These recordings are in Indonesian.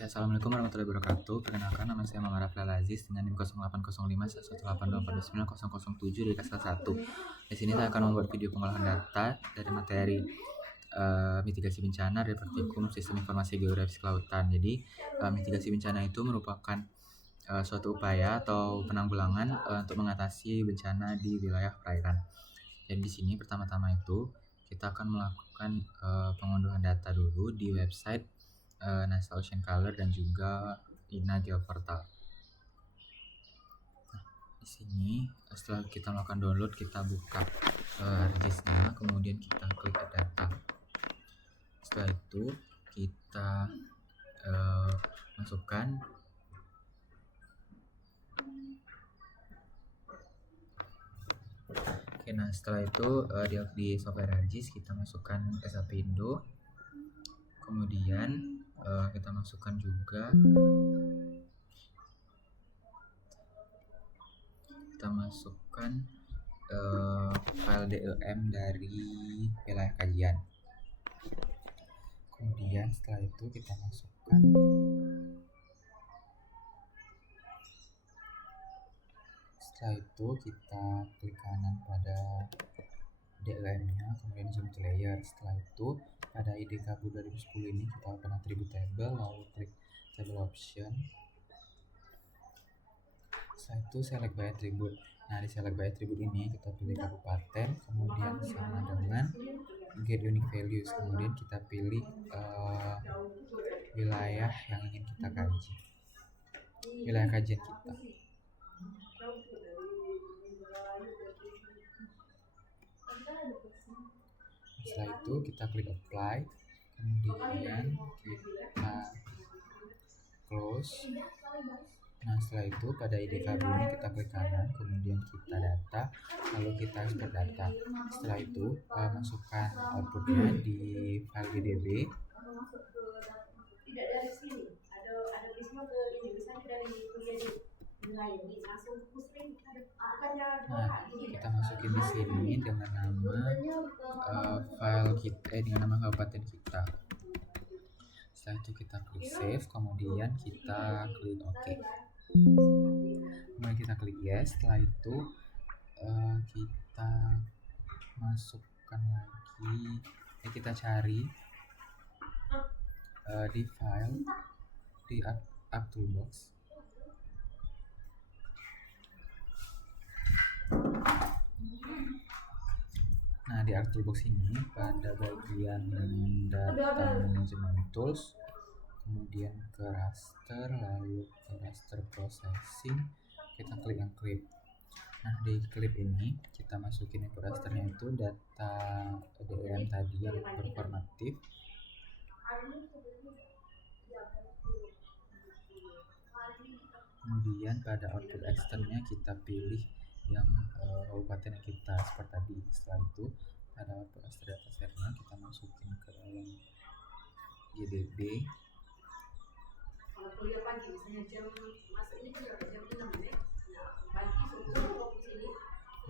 Oke, assalamualaikum warahmatullahi wabarakatuh. Perkenalkan, nama saya Muhammad Rafli Aziz dengan NIM 0805 118242907 dari kelas 1. Di sini saya akan membuat video pengolahan data dari materi mitigasi bencana dari praktikum sistem informasi geografis kelautan. Jadi, mitigasi bencana itu merupakan suatu upaya atau penanggulangan untuk mengatasi bencana di wilayah perairan. Jadi di sini pertama-tama itu kita akan melakukan pengunduhan data dulu di website NASA Ocean Color dan juga INA Geoportal. Nah, di sini setelah kita melakukan download, kita buka RGIS-nya, kemudian kita klik ke data. Setelah itu kita masukkan Oke, nah setelah itu di software RGIS kita masukkan SAP Indo, kemudian kita masukkan juga file DEM dari wilayah kajian. Kemudian setelah itu kita masukkan kita klik kanan pada DEM-nya, kemudian zoom to layer. Setelah itu pada ID Kabu 2010 ini kita open atribut table, lalu klik table option. Setelah itu select by attribute. Nah, di select by attribute ini kita pilih kabupaten, kemudian sama dengan get unique values, kemudian kita pilih wilayah yang ingin kita kaji, wilayah kajian kita. Setelah itu kita klik apply, kemudian kita close. Nah, setelah itu pada ID Kabu ini kita klik kanan, kemudian kita data, lalu kita export data. Setelah itu masukkan outputnya di file GDB. Nah, kita masukin di sini dengan nama file kita, dengan nama kabupaten kita. Setelah itu kita klik save, kemudian kita klik OK. Kemudian kita klik yes. Setelah itu kita masukkan lagi, kita cari di file di ArcToolbox. Nah, di ArcToolbox ini pada bagian data management tools, kemudian ke raster, lalu ke raster processing, kita klik yang clip. Nah, di clip ini kita masukin input rasternya itu data DEM tadi yang berformatif. Kemudian pada output eksternnya kita pilih yang kabupaten yang kita export tadi. Setelah itu pada output raster data set-nya kita masukin ke dalam GDB. Kalau kuliah pagi misalnya masuknya jam 6 ya.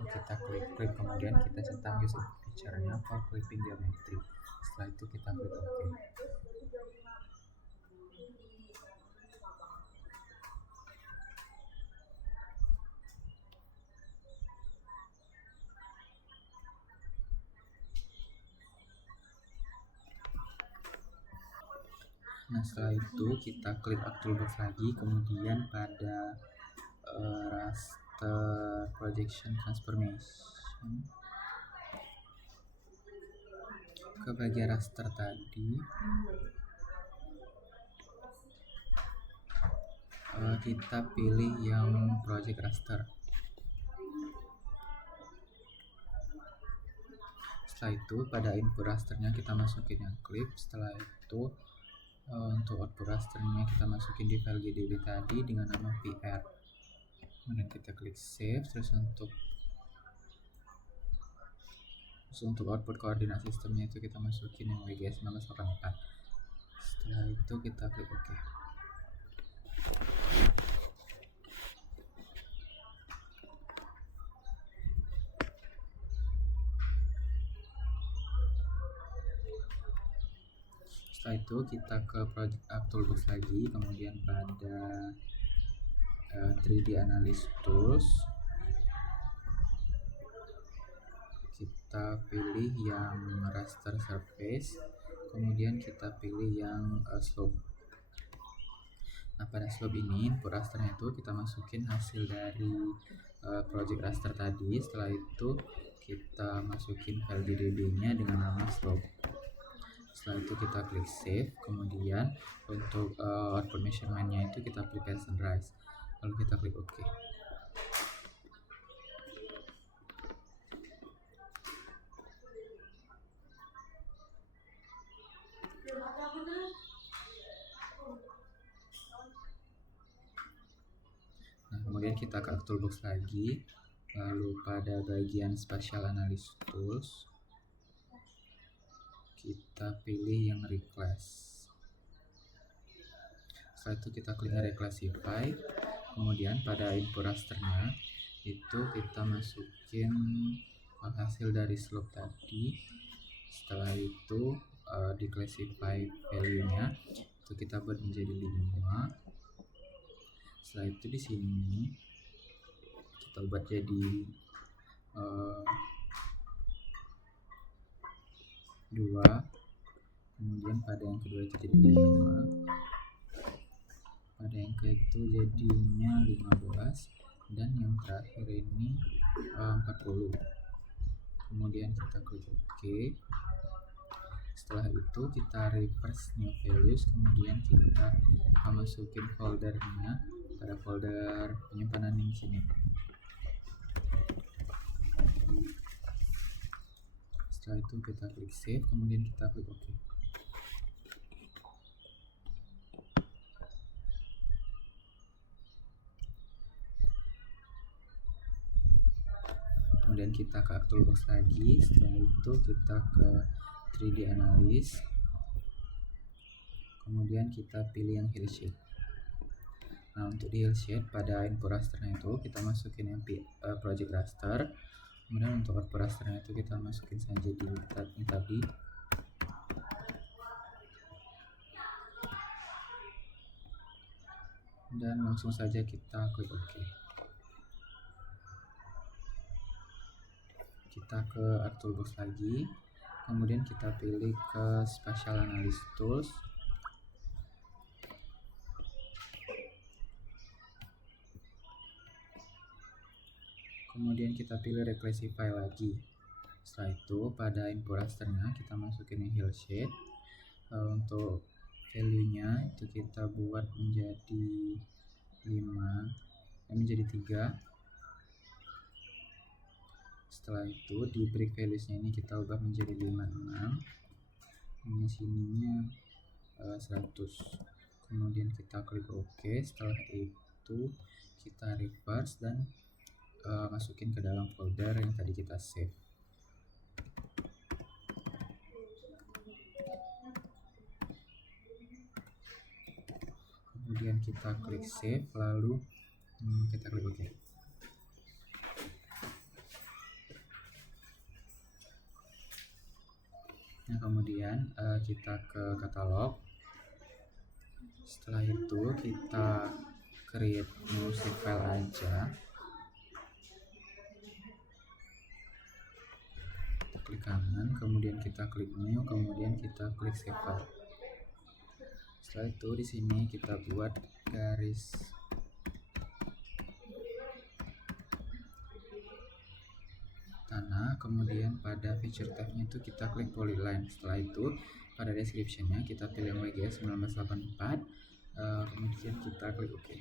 Kita klik, kemudian kita centang user feature-nya for clipping geometry. Setelah itu kita klik OK. Nah, setelah itu kita klik ArcToolbox lagi, kemudian pada raster projection transformation, ke bagian raster tadi kita pilih yang project raster. Setelah itu pada input rasternya kita masukin yang clip. Setelah itu untuk output rasternya kita masukin di file GDB tadi dengan nama PR. Kemudian kita klik save. Terus untuk output koordinat sistemnya itu kita masukin yang WGS 1984. Setelah itu kita klik OK. Setelah Setelah itu kita ke Project App Toolbox lagi, kemudian pada 3D Analysis Tools kita pilih yang raster surface, kemudian kita pilih yang slope. Nah, pada slope ini input rasternya itu kita masukin hasil dari project raster tadi. Setelah itu kita masukin file DDB-nya dengan nama slope. Setelah itu kita klik save, kemudian untuk output measurement-nya itu kita klik Sunrise, lalu kita klik OK. Nah, kemudian kita ke Toolbox lagi, lalu pada bagian Spatial Analysis Tools kita pilih yang Reclass. Setelah itu kita klik Reclassify, kemudian pada input rasternya itu kita masukin hasil dari slope tadi. Setelah itu di classify value-nya itu kita buat menjadi 5. Setelah itu di sini kita buat jadi 2, kemudian pada yang kedua itu jadi 5, pada yang ketiga jadinya 15, dan yang terakhir ini 40. Kemudian kita klik OK. Setelah itu kita reverse new values, kemudian kita masukin foldernya pada folder penyimpanan di sini. Setelah itu kita klik save, kemudian kita klik OK. Kemudian kita ke Toolbox lagi. Setelah itu kita ke 3D Analysis, kemudian kita pilih yang Hillshade. Nah, untuk di Hillshade pada input rasternya itu kita masukin yang project raster, kemudian untuk output rasternya itu kita masukin saja di tab ini tadi. Dan langsung saja kita klik OK. Kita ke Toolbox lagi, kemudian kita pilih ke Spatial Analysis Tools, kemudian kita pilih Reclassify lagi. Setelah itu pada input rasternya kita masukin yang Hillshade. Untuk value-nya itu kita buat menjadi 3. Setelah itu di break values-nya ini kita ubah menjadi 56. Ini sininya 100. Kemudian kita klik OK. Setelah itu kita reverse dan masukin ke dalam folder yang tadi kita save. Kemudian kita klik save, lalu kita klik OK. Nah, kemudian kita ke katalog. Setelah itu kita create new save file aja. Kita klik kanan, kemudian kita klik new, kemudian kita klik save file. Setelah itu di sini kita buat garis tanah, kemudian pada feature tab-nya itu kita klik polyline. Setelah itu pada description-nya kita pilih WGS 1984, kemudian kita klik OK.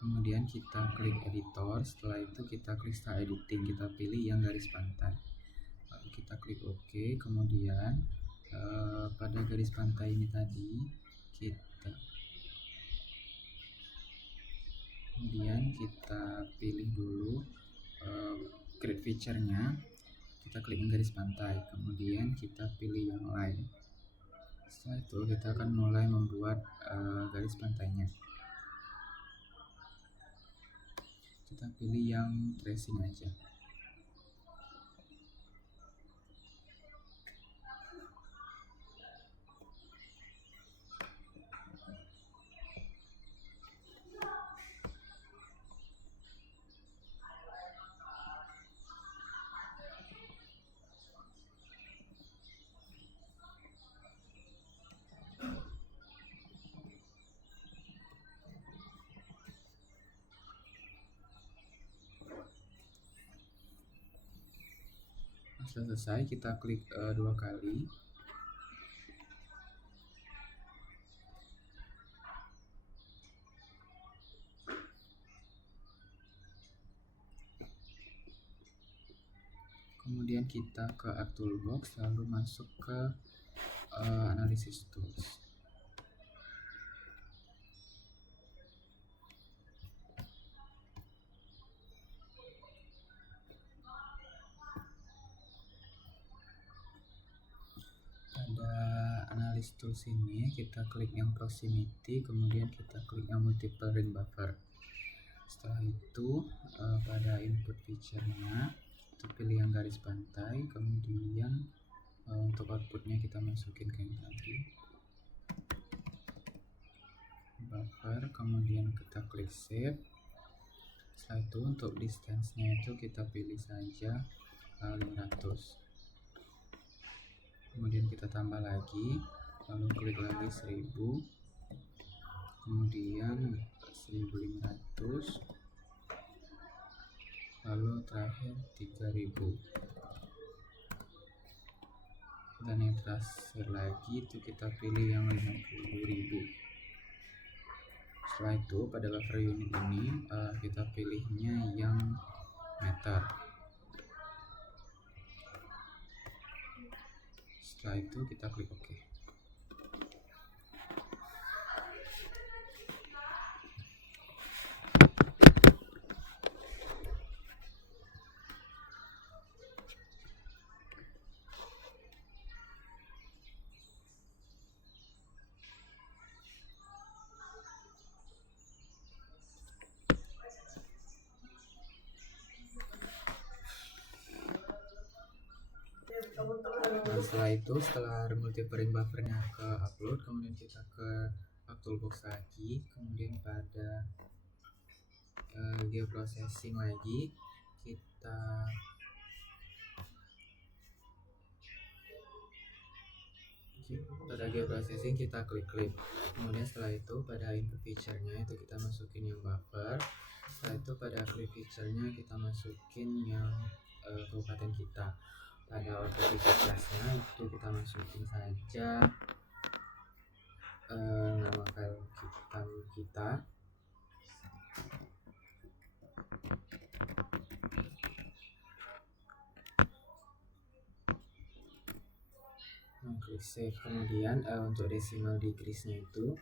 Kemudian kita klik editor. Setelah itu kita klik start editing, kita pilih yang garis pantai, lalu kita klik OK. Kemudian pada garis pantai ini tadi kita pilih dulu create feature-nya, kita klik yang garis pantai, kemudian kita pilih yang line. Setelah itu kita akan mulai membuat garis pantainya. Kita pilih yang tracing aja. Setelah selesai kita klik 2 kali. Kemudian kita ke Art Toolbox, lalu masuk ke Analysis Tools. Pada Analysis Tools ini kita klik yang Proximity, kemudian kita klik yang Multiple Ring Buffer. Setelah itu pada input feature-nya kita pilih yang garis pantai, kemudian untuk outputnya kita masukin ke yang tadi buffer, kemudian kita klik save. Setelah itu untuk distance-nya itu kita pilih saja 500, kemudian kita tambah lagi, lalu klik lagi 1000, kemudian 1500, lalu terakhir 3000, dan yang terakhir lagi itu kita pilih yang 50.000. Setelah itu pada buffer unit ini kita pilihnya yang meter. Setelah itu kita klik OK. Nah, setelah itu, setelah multiple ring buffernya ke upload, kemudian kita ke Toolbox lagi, kemudian pada geoprocessing lagi, kita pada geoprocessing kita klik, kemudian setelah itu pada input feature-nya itu kita masukin yang buffer. Setelah itu pada clip feature-nya kita masukin yang kabupaten kita. Pada output feature class-nya itu kita masukin saja nama file kita. Klik save, kemudian untuk decimal decrease-nya itu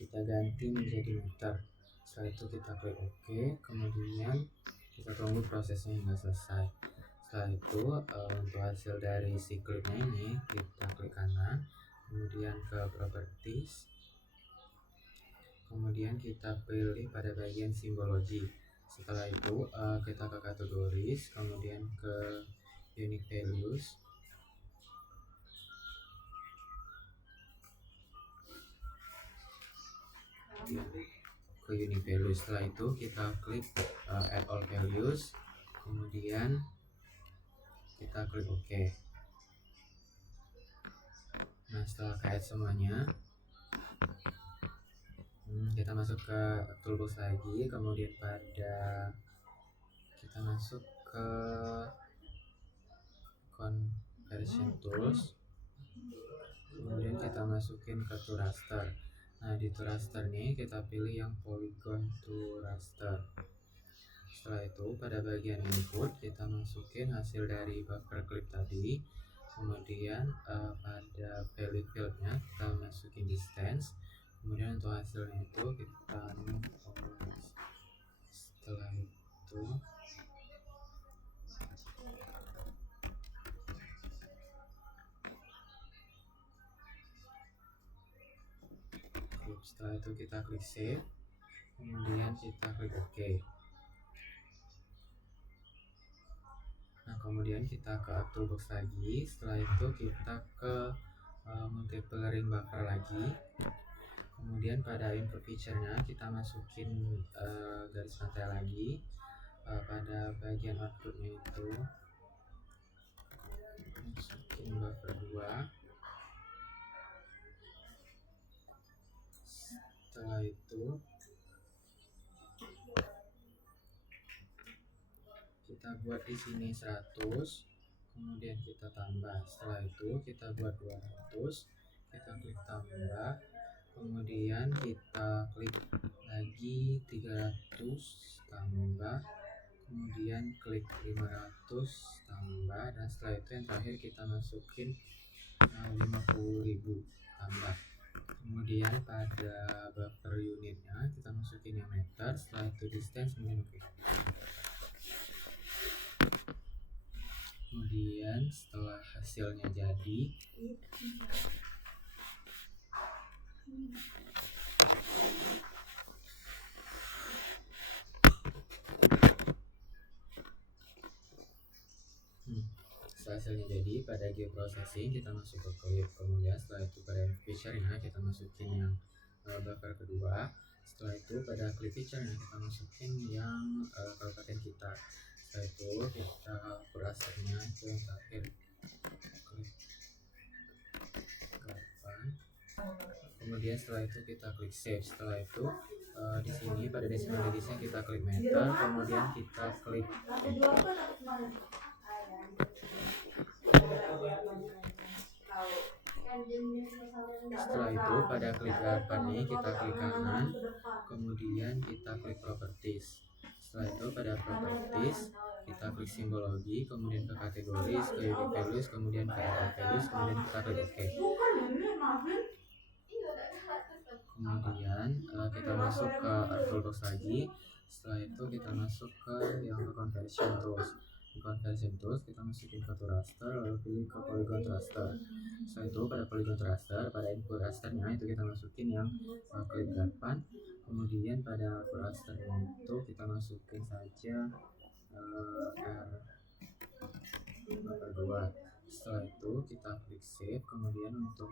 kita ganti menjadi meter. Setelah itu kita klik OK, kemudian kita tunggu prosesnya hingga selesai. Setelah itu untuk hasil dari si clipnya ini kita klik kanan, kemudian ke properties, kemudian kita pilih pada bagian simbologi. Setelah itu kita ke kategoris, kemudian ke unique values, ke unique values. Setelah itu kita klik add all values, kemudian kita klik OK. Nah, setelah add semuanya, kita masuk ke toolbox lagi, kemudian kita masuk ke conversion tools, kemudian kita masukin ke to raster. Nah, di to raster nih kita pilih yang polygon to raster. Setelah itu pada bagian input kita masukin hasil dari buffer clip tadi, kemudian pada value fieldnya kita masukin distance, kemudian untuk hasilnya itu kita setelah itu kita klik save, kemudian kita klik OK. Nah, kemudian kita ke toolbox lagi. Setelah itu kita ke multiple ring buffer lagi, kemudian pada input feature-nya kita masukin garis pantai lagi. Pada bagian outputnya itu masukin buffer 2. Setelah itu kita buat di sini 100, kemudian kita tambah. Setelah itu kita buat 200, kita klik tambah, kemudian kita klik lagi 300 tambah, kemudian klik 500 tambah, dan setelah itu yang terakhir kita masukin 50.000 tambah. Kemudian pada buffer unitnya kita masukin yang meter, setelah itu distance, kemudian oke. Kemudian setelah hasilnya jadi, setelah hasilnya jadi, pada geoprocessing kita masuk ke clip, kemudian setelah itu pada feature-nya kita masukin yang buffer kedua, setelah itu pada clip feature-nya kita masukin yang kabupaten kita, setelah itu kita kurasinya itu yang terakhir klik kapan, kemudian setelah itu kita klik save. Setelah itu di sini pada decimal digitsnya kita klik meter, kemudian kita klik setelah itu pada klik garpan ini kita klik kanan, kemudian kita klik properties. Setelah itu pada properties kita klik simbologi, kemudian ke kategoris, ke unique values, kemudian ke array values, kemudian kita klik OK. Kemudian kita masuk ke Toolbox lagi. Setelah itu kita masuk ke yang conversion tools. Di conversion tools kita masukin ke raster, lalu pilih ke polygon raster. Setelah itu pada polygon raster, pada input rasternya itu kita masukin yang klik garpan. Kemudian pada rasternya itu kita masukin saja R2. Setelah itu kita klik save, kemudian untuk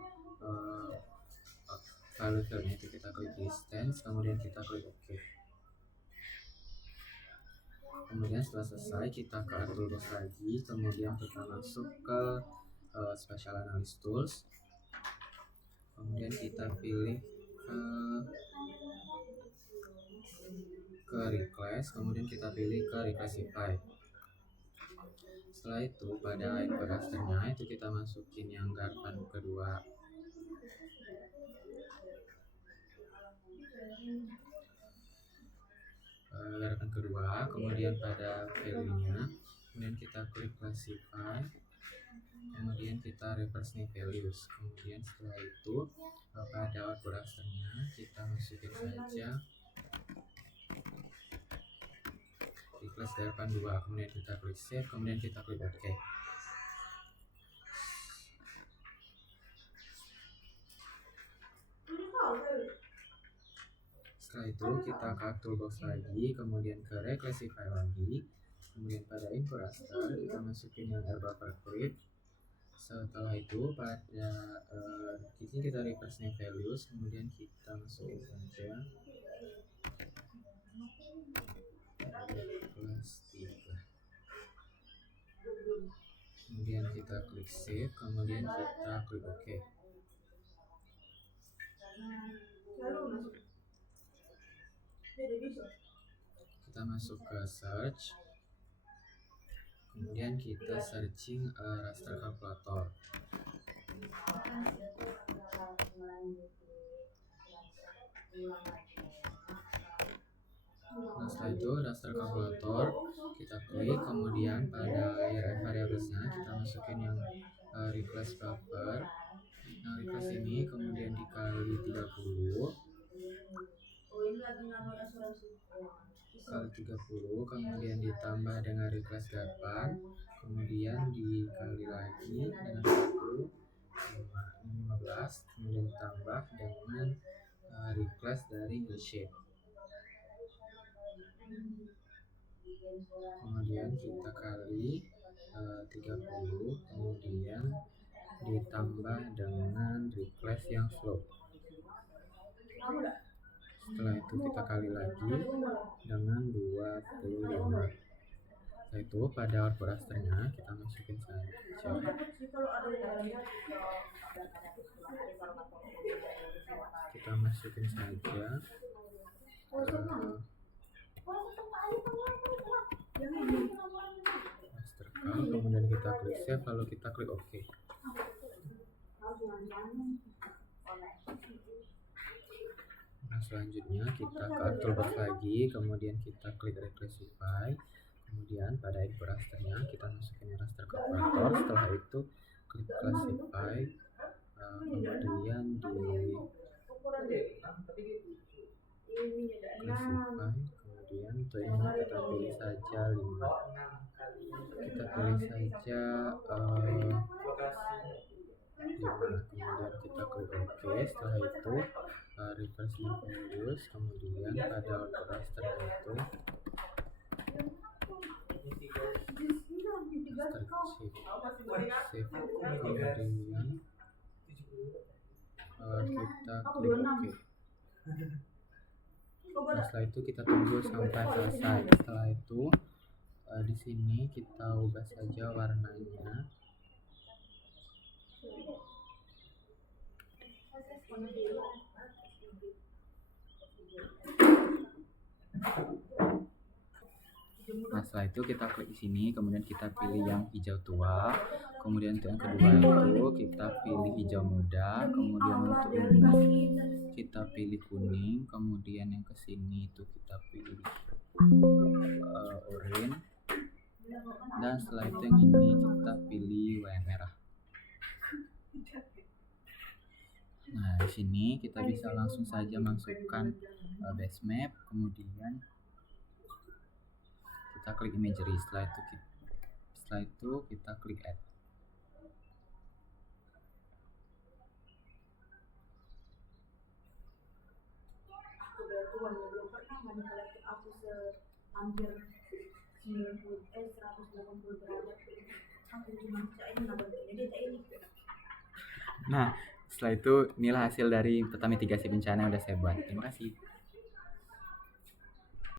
filenya itu kita klik distance, kemudian kita klik OK. Kemudian setelah selesai kita ke Toolbox lagi, kemudian kita masuk ke Spatial Analysis Tools, kemudian kita pilih ke Request, kemudian kita pilih ke Reclassify. Setelah itu pada input rasternya itu kita masukin yang garpan kedua. Garpan kedua, kemudian pada value-nya, kemudian kita klik classify, kemudian kita reverse new values, kemudian setelah itu pada output rasternya kita masukin saja request garpan 2, kemudian kita klik save, kemudian kita klik OK. Setelah itu kita ke Toolbox lagi, kemudian ke Reclassify lagi, kemudian pada input raster kita masukin yang R-buffer clip. Setelah itu pada di sini kita reverse new values, kemudian kita masukin saja plus 3. Kemudian kita klik save, kemudian kita klik OK. Kita masuk ke search, kemudian kita searching raster calculator. Nah, setelah itu raster calculator kita klik, kemudian pada layer variablesnya kita masukin yang request buffer. Nah, request ini kemudian dikali 30 kali 30, kemudian ditambah dengan request garpan, kemudian dikali lagi dengan 15, kemudian ditambah dengan request dari shape. Kemudian kita kali 30, kemudian ditambah dengan request yang slope. Setelah itu kita kali lagi dengan 25. Setelah itu pada output rasternya kita masukin saja raster akal, kemudian kita klik save, lalu kita klik OK. Nah, selanjutnya kita ke toolbox lagi, kemudian kita klik Reclassify, kemudian pada input rasternya kita masukin raster ke operator. Setelah itu klik Classify, kemudian di Classify, kemudian untuk ini kita pilih saja 5, kita pilih saja 5, kemudian kita klik OK. Setelah itu reverse values, kemudian pada output raster itu save, kemudian kita klik OK. Nah, setelah itu kita tunggu sampai selesai. Setelah itu di sini kita ubah saja warnanya. Nah, setelah itu kita klik di sini, kemudian kita pilih yang hijau tua. Kemudian untuk yang kedua itu kita pilih hijau muda. Kemudian untuk ini kita pilih kuning. Kemudian yang ke sini itu kita pilih oranye. Dan setelah itu yang ini kita pilih warna merah. Nah, di sini kita bisa langsung saja masukkan base map, kemudian kita klik imagery. Setelah itu kita klik add. Nah, setelah itu inilah hasil dari peta mitigasi bencana yang udah saya buat. Terima kasih.